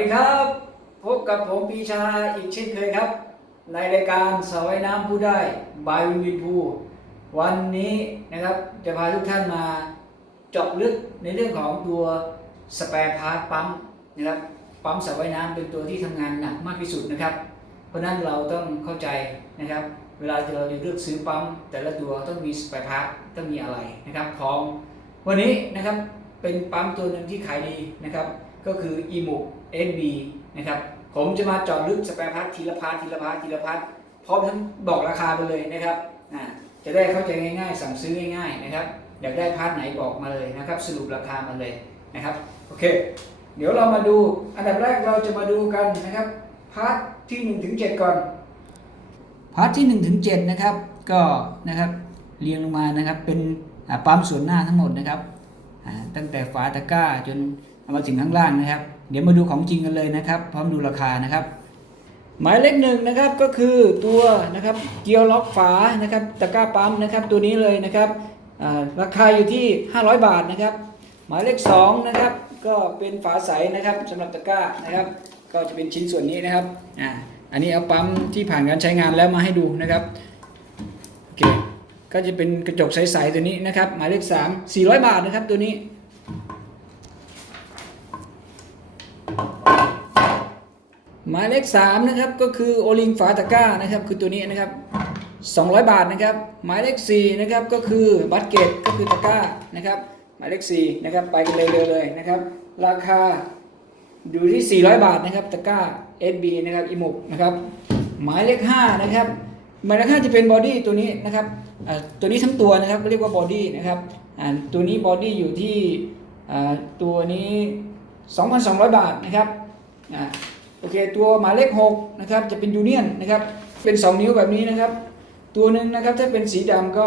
ดีครับพบกับผมปีชาอีกเช่นเคยครับ ในรายการสาวายน้ำผู้ได้บายวินวินภูวันนี้นะครับจะพาทุกท่านมาเจาะลึกในเรื่องของตัวสแปร์พาร์ปั๊มนะครับปั๊มสาวายน้ำเป็นตัวที่ทำงานหนักมากที่สุดนะครับ เพราะนั้นเราต้องเข้าใจนะครับ เวลาเราจะเลือกซื้อปั๊มแต่ละตัวต้องมีสแปร์พาร์ต้องมีอะไรนะครับพร้อมวันนี้นะครับเป็นปั๊มตัวหนึ่งที่ขายดีนะครับ ก็คือ e m o NB นะครับ ผมจะมาเจาะลึกสแปรพาร์ททีละพาร์ททีละพาร์ททีละพาร์ทพร้อมทั้งบอกราคาไปเลยนะครับอ่าจะได้เข้าใจง่ายๆ สั่งซื้อง่ายๆนะครับอยากได้พาร์ทไหนบอกมาเลยนะครับ สรุปราคามาเลยนะครับโอเค เดี๋ยวเรามาดูอันดับแรกเราจะมาดูกันนะครับพาร์ทที่1ถึง7ก่อนพาร์ทที่1ถึง7นะครับก็นะครับเรียงลงมานะครับเป็นปั๊มส่วนหน้าทั้งหมดนะครับตั้งแต่ฝาตะกร้าจน มาถึงข้างล่างนะครับ เดี๋ยวมาดูของจริงกันเลยนะครับ พร้อมดูราคานะครับ หมายเลขหนึ่งนะครับก็คือตัวนะครับเกียวล็อกฝานะครับตะกร้าปั๊มนะครับ ตัวนี้เลยนะครับราคาอยู่ที่ 500 บาทนะครับ หมายเลขสองนะครับก็เป็นฝาใสนะครับสำหรับตะกร้านะครับ ก็จะเป็นชิ้นส่วนนี้นะครับอ่าอันนี้เอาปั๊มที่ผ่านการใช้งานแล้วมาให้ดูนะครับโอเคก็จะเป็นกระจกใสๆตัวนี้นะครับ หมายเลขสาม400 บาทนะครับตัวนี้ หมายเลข3นะครับก็คือโอลิงฝาตะก้านะครับคือตัวนี้นะครับ 200 บาทนะครับ หมายเลข4นะครับก็คือบัตเกตก็คือตะก้านะครับ หมายเลข4นะครับไปกันเร็วๆเลยนะครับ ราคาอยู่ที่ 400 บาทนะครับตะก้า SB นะครับอิมุกนะครับหมายเลข5นะครับหมายเลข5จะเป็นบอดี้ตัวนี้นะครับอ่าตัวนี้ทั้งตัวนะครับเรียกว่าบอดี้นะครับอ่าตัวนี้บอดี้อยู่ที่อ่าตัวนี้ 2,200 บาทนะครับอ่า โอเคตัวหมายเลข6นะครับจะเป็นยูเนียนนะครับเป็น 2 นิ้วแบบนี้นะครับ ตัวหนึ่งนะครับถ้าเป็นสีดำก็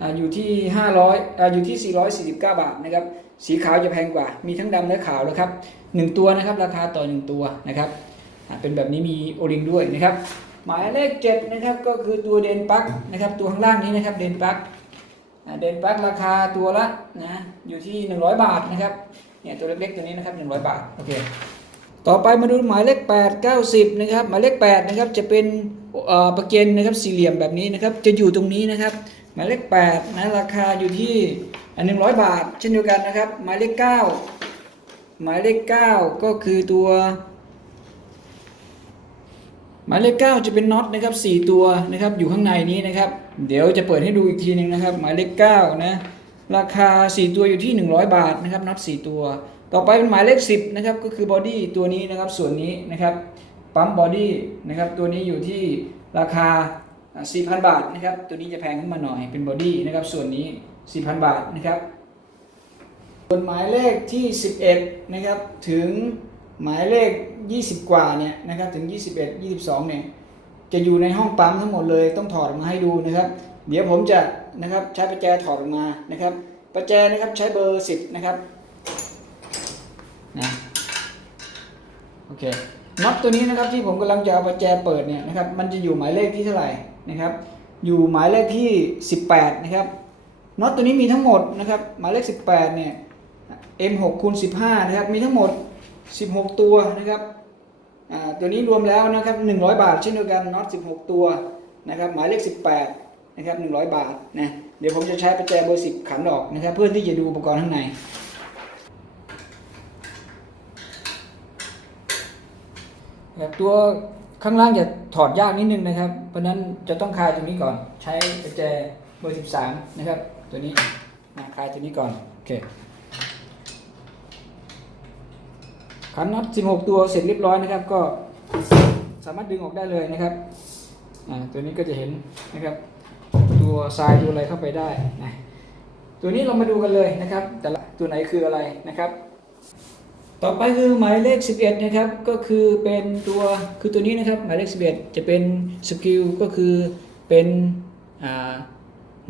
อ่าอยู่ที่ 500อ่อยู่ที่ 449 บาทนะครับสีขาวจะแพงกว่า มีทั้งดำและขาวแล้วครับหนึ่งตัวนะครับราคาต่อ 1 ตัวนะครับเป็นแบบนี้มีโอริงด้วยนะครับหมายเลข7นะครับก็คือตัวเดนปั๊กนะครับตัวข้างล่างนี้นะครับเดนปั๊กเดนปลั๊กราคาตัวละนะอยู่ที่ 100 บาทนะครับเนี่ยตัวเล็กๆตัวนี้นะครับ100 บาทโอเค ต่อไปมาดูหมายเลข 8 90 นะครับหมายเลข8นะครับจะเป็นประเกนนะครับสี่เหลี่ยมแบบนี้นะครับจะอยู่ตรงนี้นะครับ หมายเลข8นะราคาอยู่ที่หนึ่งร้อยบาท เช่นเดียวกันนะครับ หมายเลข 9 หมายเลข 9 ก็คือตัว หมายเลข 9 จะเป็นน็อตนะครับ4ตัวนะครับอยู่ข้างในนี้นะครับ เดี๋ยวจะเปิดให้ดูอีกทีหนึ่งนะครับ หมายเลข9นะราคา 4 ตัวอยู่ที่ 100 บาทนะครับน็อต4ตัว ต่อไปเป็นหมายเลข 10นะครับก็คือบอดี้ตัวนี้นะครับส่วนนี้นะครับปั๊มบอดี้นะครับตัวนี้อยู่ที่ราคาอ่า4,000 บาทนะครับตัวนี้จะแพงขึ้นมาหน่อยเป็นบอดี้นะครับส่วนนี้ 4,000 บาทนะครับส่วนหมายเลขที่ 11นะครับถึงหมายเลข 20 กว่าเนี่ยนะครับถึง 21 22เนี่ยจะอยู่ในห้องปั๊มทั้งหมดเลยต้องถอดออกมาให้ดูนะครับ เดี๋ยวผมจะนะครับใช้ประแจถอดออกมานะครับประแจนะครับใช้เบอร์ 10นะครับนะโอเคน็อตตัวนี้นะครับที่ผมกำลังจะเอาประแจเปิดเนี่ยนะครับมันจะอยู่หมายเลขที่เท่าไหร่นะครับ อยู่หมายเลขที่ 18 นะครับน็อตตัวนี้มีทั้งหมดนะครับหมายเลข 18 เนี่ย M6 คูณ15 นะครับ มีทั้งหมด 16 ตัวนะครับตัวนี้รวมแล้วนะครับ100 บาทเช่นเดียวกันน็อต 16 ตัวนะครับหมายเลข 18 นะครับ 100 บาทนะเดี๋ยวผมจะใช้ประแจเบอร์ 10 ขันออกนะครับ เพื่อที่จะดูอุปกรณ์ข้างใน ครับ ตัวข้างล่างจะถอดยากนิดนึงนะครับ เพราะนั้นจะต้องคลายตรงนี้ก่อน ใช้ประแจเบอร์ 13 นะครับ ตัวนี้นะคลายตัวนี้ก่อน โอเคขันน็อต16 ตัวเสร็จเรียบร้อยนะครับ ก็สามารถดึงออกได้เลยนะครับตัวนี้ก็จะเห็นนะครับ ตัวทรายตัวอะไรเข้าไปได้นะตัวนี้เรามาดูกันเลยนะครับ แต่ละตัวไหนคืออะไรนะครับ ต่อไปคือหมายเลข 11 นะครับ ก็คือเป็นตัวคือตัวนี้นะครับ หมายเลข 11 จะเป็นสกิลก็คือเป็น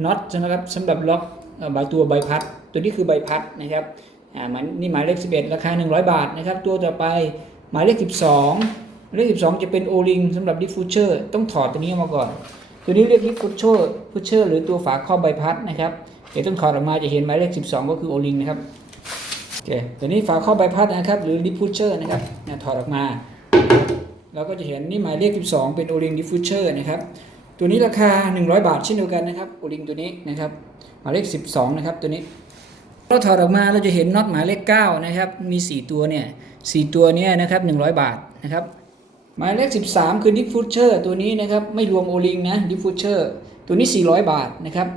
น็อตนะครับสำหรับล็อกเอ่อบายตัวใบพัด ตัวนี้คือใบพัดนะครับอ่ามันนี่หมายเลข 11 ราคา 100 บาทนะครับ ตัวต่อไปหมายเลข 12หมายเลข 12 จะเป็นโอลิงสำหรับดิฟฟูเชอร์ต้องถอดตัวนี้ออกมาก่อน ตัวนี้เรียกดิฟฟูเชอร์ฟูเชอร์หรือตัวฝาครอบใบพัดนะครับเดี๋ยวต้องถอดออกมาจะเห็นหมายเลข 12 ก็คือโอลิงนะครับ เคตัวนี้ฝาครอบใบพัดนะครับ หรือดิฟฟูเชอร์นะครับเนี่ยถอดออกมา เราก็จะเห็นนี่หมายเลข 12 เป็นโอลิงดิฟฟูเชอร์นะครับ ตัวนี้ราคา 100 บาทเช่นเดียวกันนะครับโอลิงตัวนี้นะครับ หมายเลข 12 นะครับตัวนี้เราถอดออกมาเราจะเห็นน็อตหมายเลข9นะครับ มี 4 ตัวเนี่ย4ตัวเนี้นะครับ 100 บาทนะครับหมายเลข 13 คือดิฟฟูเชอร์ตัวนี้นะครับ ไม่รวมโอลิงนะดิฟฟูเชอร์ตัวนี้ 400 บาทนะครับ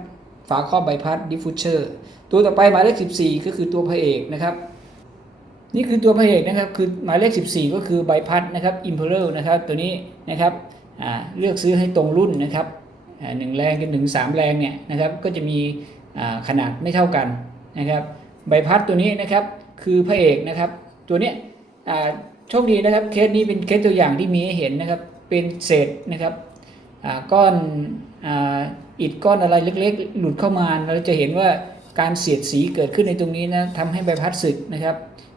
ฝาครอบใบพัดดิฟฟูเชอร์ตัวต่อไปหมายเลข 14 ก็คือตัวพระเอกนะครับ นี่คือตัวพระเอกนะครับคือหมายเลข 14 ก็คือใบพัดนะครับ Imperial นะครับตัวนี้นะครับเลือกซื้อให้ตรงรุ่นนะครับหนึ่งแรงกับหนึ่งสามแรงเนี่ยนะครับก็จะมีขนาดไม่เท่ากันนะครับใบพัดตัวนี้นะครับคือพระเอกนะครับ ตัวเนี้ยโชคดีนะครับเคสนี้เป็นเคสตัวอย่างที่มีให้เห็นนะครับเป็นเศษนะครับก้อน อาอิฐก้อนอะไรเล็ก ๆ หลุดเข้ามาเราจะเห็นว่าการเสียดสีเกิดขึ้นในตรงนี้นะทำให้ใบพัดสึกนะครับ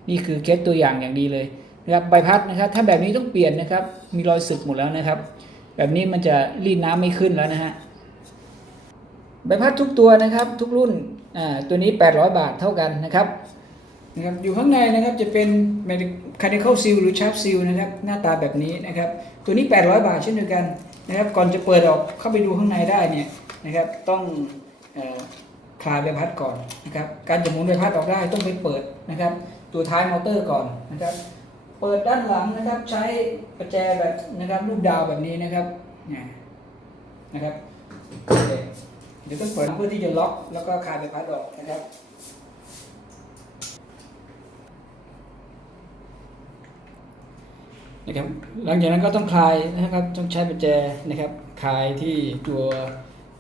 นี่คือเคสตัวอย่างอย่างดีเลยนะครับใบพัดนะครับ ถ้าแบบนี้ต้องเปลี่ยนนะครับ มีรอยสึกหมดแล้วนะครับ แบบนี้มันจะรีดน้ำไม่ขึ้นแล้วนะฮะใบพัดทุกตัวนะครับทุกรุ่นอ่าตัวนี้ 800 บาทเท่ากันนะครับนะครับอยู่ข้างในนะครับจะเป็น mechanical seal หรือ sharp seal นะครับหน้าตาแบบนี้นะครับ ตัวนี้ 800 บาทเช่นเดียวกันนะครับ ก่อนจะเปิดออกเข้าไปดูข้างในได้เนี่ย นะครับ ต้องคลายใบพัดก่อนนะครับ การจะหมุนใบพัดออกได้ต้องไปเปิดนะครับ ตัวท้ายมอเตอร์ก่อนนะครับ เปิดด้านหลังนะครับ ใช้ประแจแบบนะครับรูปดาวแบบนี้นะครับเนี่ยนะครับเคเดี๋ยวต้องเปิดเพื่อที่จะล็อกแล้วก็คลายใบพัดออกนะครับนะครับหลังจากนั้นก็ต้องคลายนะครับต้องใช้ประแจนะครับคลายที่ตัว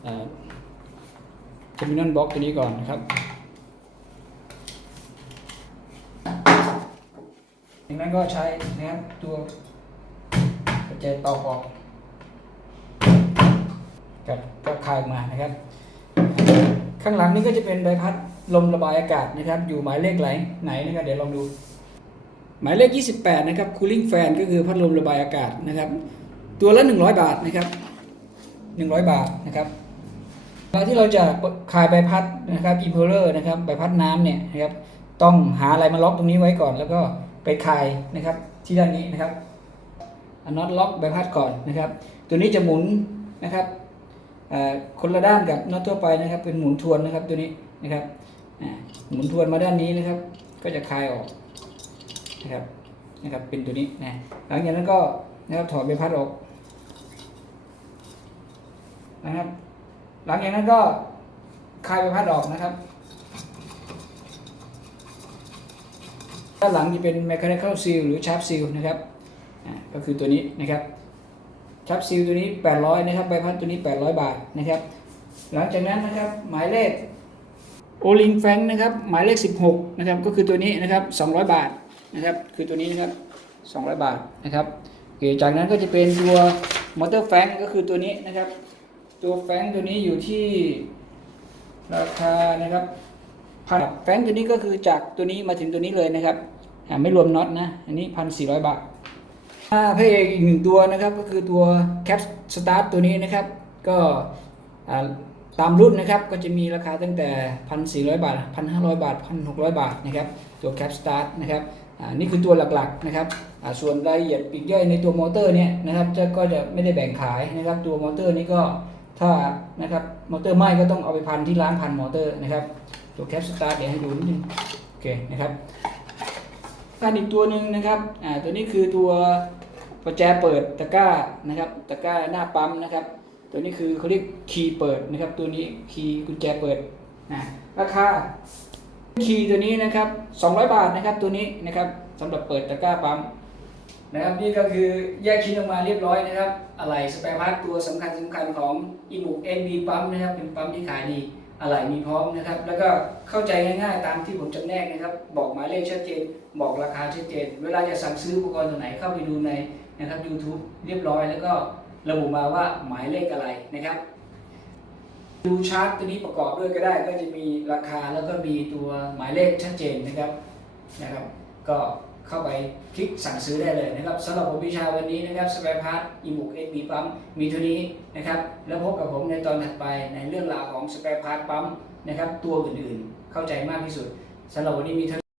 เทอร์มินอลบล็อกตัวนี้ก่อนนะครับจากนั้นก็ใช้นะครับตัวกระจายตอกออกกับก็คายออกมานะครับ ข้างหลังนี่ก็จะเป็นใบพัดลมระบายอากาศนะครับ อยู่หมายเลขไหนไหนนะครับเดี๋ยวลองดู หมายเลข 28 นะครับ cooling fan ก็คือพัดลมระบายอากาศนะครับ ตัวละ 100 บาทนะครับ 100 บาทนะครับ เวลาที่เราจะคลายใบพัดนะครับ impeller นะครับใบพัดน้ำเนี่ยนะครับต้องหาอะไรมาล็อกตรงนี้ไว้ก่อน แล้วก็ไปคลายนะครับที่ด้านนี้นะครับอน็อตล็อกใบพัดก่อนนะครับ ตัวนี้จะหมุนนะครับคนละด้านกับน็อตทั่วไปนะครับ เป็นหมุนทวนนะครับตัวนี้นะครับหมุนทวนมาด้านนี้นะครับ ก็จะคลายออกนะครับนะครับเป็นตัวนี้นะหลังจากนั้นก็นะครับถอดใบพัดออกนะครับ หลังจากนั้นก็คลายใบพัดออกนะครับ ด้านหลังจะเป็น mechanical seal หรือ sharp seal นะครับก็คือตัวนี้นะครับ sharp seal ตัวนี้ 800 นะครับใบพัดตัวนี้ 800 บาทนะครับ หลังจากนั้นนะครับหมายเลข o l i n g f a n นะครับหมายเลข 16 นะครับก็คือตัวนี้นะครับ 200 บาทนะครับคือตัวนี้นะครับ 200 บาทนะครับจากนั้นก็จะเป็นตัว motor f a n k ก็คือตัวนี้นะครับ ตัว f a n k ตัวนี้อยู่ที่ราคานะครับพันแฟงตัวนี้ก็คือจากตัวนี้มาถึงตัวนี้เลยนะครับอ่าไม่รวมน็อตนะ อันนี้พันสี่ร้อยบาทอ่าพระเอกอีกหนึ่งตัวนะครับก็คือตัวแคปสตาร์ตัวนี้นะครับ ก็ตามรุ่นนะครับก็จะมีราคาตั้งแต่พันสี่ร้อยบาทพันห้าร้อยบาทพันหกร้อยบาทนะครับตัวแคปสตาร์ทนะครับอ่านี่คือตัวหลักๆนะครับอ่าส่วนรายละเอียดปีกย่อยในตัวมอเตอร์เนี่ยนะครับจะก็จะไม่ได้แบ่งขายนะครับตัวมอเตอร์นี้ก็ ถ้านะครับมอเตอร์ไหม้ก็ต้องเอาไปพันที่ร้านพันมอเตอร์นะครับ ตัวแคปสตาร์เดี๋ยวให้ดูนิดนึงโอเคนะครับการอีกตัวหนึ่งนะครับอ่าตัวนี้คือตัวประแจเปิดตะกร้านะครับ ตะกร้าหน้าปั๊มนะครับ ตัวนี้คือเขาเรียกคีย์เปิดนะครับ ตัวนี้คีย์กุญแจเปิดนะราคาคีย์ตัวนี้นะครับ200 บาทนะครับตัวนี้นะครับสำหรับเปิดตะกร้าปั๊ม นะครับนี่ก็คือแยกชิ้นออกมาเรียบร้อยนะครับอะไรสเปร์พาร์ทตัวสำคัญสำคัญของอีบุก NB ปั๊มนะครับเป็นปั๊มที่ขายดีอะไรมีพร้อมนะครับ แล้วก็เข้าใจง่ายๆตามที่ผมจำแนกนะครับ บอกหมายเลขชัดเจน บอกราคาชัดเจน เวลาจะสั่งซื้ออุปกรณ์ตัวไหนเข้าไปดูในนะครับ YouTube เรียบร้อย แล้วก็ระบุมาว่าหมายเลขอะไรนะครับ ดูชาร์ตตัวนี้ประกอบด้วยก็ได้ ก็จะมีราคาแล้วก็มีตัวหมายเลขชัดเจนนะครับนะครับ ก็ เข้าไปคลิกสั่งซื้อได้เลยนะครับสำหรับผมวิชาวันนี้นะครับสเปรพาร์ตอีบุกเอ็บีปั๊มมีเท่านี้นะครับแล้วพบกับผมในตอนถัดไปในเรื่องราวของสเปรพาร์ตปั๊มนะครับตัวอื่นๆเข้าใจมากที่สุดสำหรับวันนี้มีเท่า